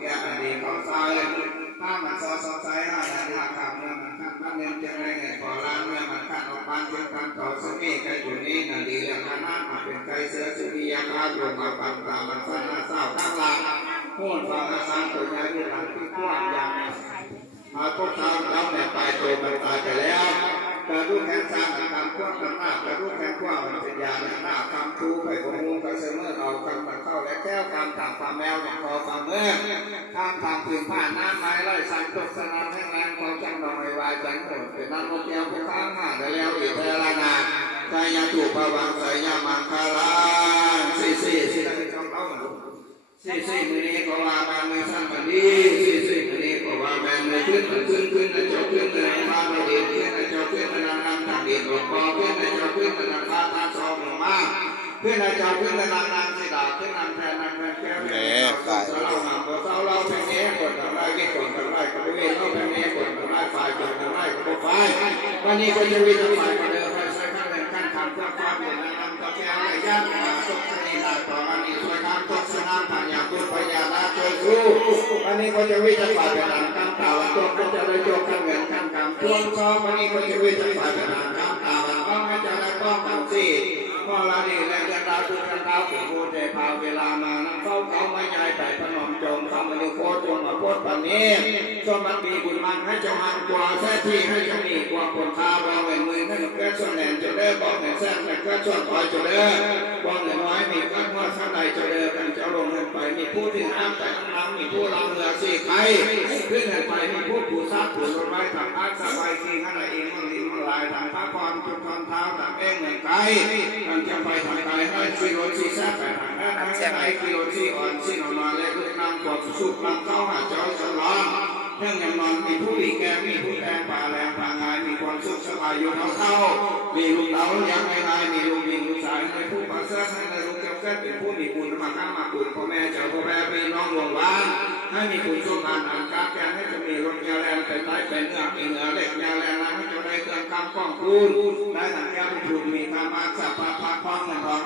กียรติดีเขาซอยถ้ามันซอใส่ให้ได้ราคาเมื่อมันขั้นมันเน้นจะได้เงินพอล้านเมื่อมันขั้นออกบ้านเชื่อกันต่อสมีไก่อยู่นี้นั่นดีเรื่องการนั่นมาเป็นไก่เสือสุริยาคาอยู่มาปังตามันสั้นหน้าเศร้าข้างหลังพูดฟังอาสาตัวใหญ่ที่หลังที่กว้างยาวมาพวกเราเราเนี่ยตายตัวมันตายไปแล้วกระดูกแขนซ้ายกำขั้วกำหน้ากระดูกแขนขวามันเป็นยาหน้ากำทูไปกงมุงกระเสมอเอากำตัดเข้าและแก้วกำต่างความแมวอย่างคอความเมื่อข้ามทางผืนผ้าน้ำไม้ไล่ใส่ตกสนามแห้งแรงความจังหน่อยวายจังหมดเป็นนั่งรถแก้วผู้ข้างหาได้แล้วอีกเวลานาใจยาถูกภวังใส่ยามังคาลาสี่ต้องเล่ามาดูสี่มือนี้ก็ว่ามามือสั้นมาดีสี่มือนี้ก็ว่าแมงมือขึ้นนะเจ้าขึ้นนะฟ้าเราเด่นขึ้นนะเจ้าขึ้นนะนำทางเด่นออกคอขึ้นนะเจ้าขึ้นนะฟ้าตาซองลงมาขึ้นนะเจ้าขึ้นนะนางสีดาขึ้นนางแทนแก้วเราหามเราเราแผ่นนี้กดทำไรก็กดทำไรก็ไม่เว้นเราแผ่นนี้กดทำไรฝ่ายกดทำไรก็ไม่ฝ่ายวันนี้ก็จะวิจารณ์ฝ่ายก็เดินไปใช้ขั้นเดินขั้นทำขั้นความเป็นนำกับแก้วในย่างมาตกสนิทต่อวันนี้ช่วยทำตกสนามทางอย่างคุณพญานาคช่วยสู้วันนี้ก็จะวิจารณ์ฝ่ายเป็นนำขั้นต่าวันตัวก็จะได้โจกขั้นเงินขั้นกำช่วงซ้อมวันนี้ก็จะวิจารณ์ฝ่ายเป็นนำขั้นต่าวันก็ไม่จะได้ป้องกันสิพอลาดีและยันดาวทุกท่านดาวถึงโมเดพาเวลามานั่งเฝ้าเขาไม่ใหญ่แต่พนมจงคำมันโคจงมาโคตรปันนี้สมบัติมีบุญมันให้เจ้ามันกว่าแท้ที่ให้เจ้ามีกว่าผลตาบองเงินมือให้หนุ่มแก่ส่วนแหนจะเด้อบองเงินแซ่บแต่ก็ส่วนปล่อยจะเด้อบองเงินน้อยมีก้อนว่าข้างใดจะเด้อกันจะลงเงินไปมีผู้ที่ห้ามแต่ข้างหลังมีผู้เราเหนือสี่ใครขึ้นเงินไปมีผู้ผู้ทราบผู้รถไว้ทางอาสบายทีข้างใดเองมันลิ้นมันลายทางพระพรจุดทอนเท้าทางเองเหมือนไก่ทางจะไปทางไกลให้ชีโรชีแซ่บไปทางนั้นให้ไอ้ชีโรชีอ่อนชีนอนมาเลยคือนำกดสุกนำเข้าหาเจ้าฉลองเรื่องยังนอนมีผู้หลีแกมีผู้แทงป่าแรงทางงานมีความสุขสบายอยู่เข้ามีลูกเต๋ายังไม่งมีลูกยิงลูกชายในผู้ปัสสาวะในลูกเจ้าแก่เป็นผู้มีบุญมาข้ามาบุญพ่อแม่เจ้าพ่อแม่พี่น้องหลวงบ้านให้มีบุญช่วยงานอ่านการแกให้จะมีรถยาแรงเป็นไตเป็นเนื้อมีเนื้อเล็กยาแรงให้จะได้เครื่องกำป้องคูณได้ทางแก้วเป็นทุนมีธรรมะสัพพะพะพองเงินทอง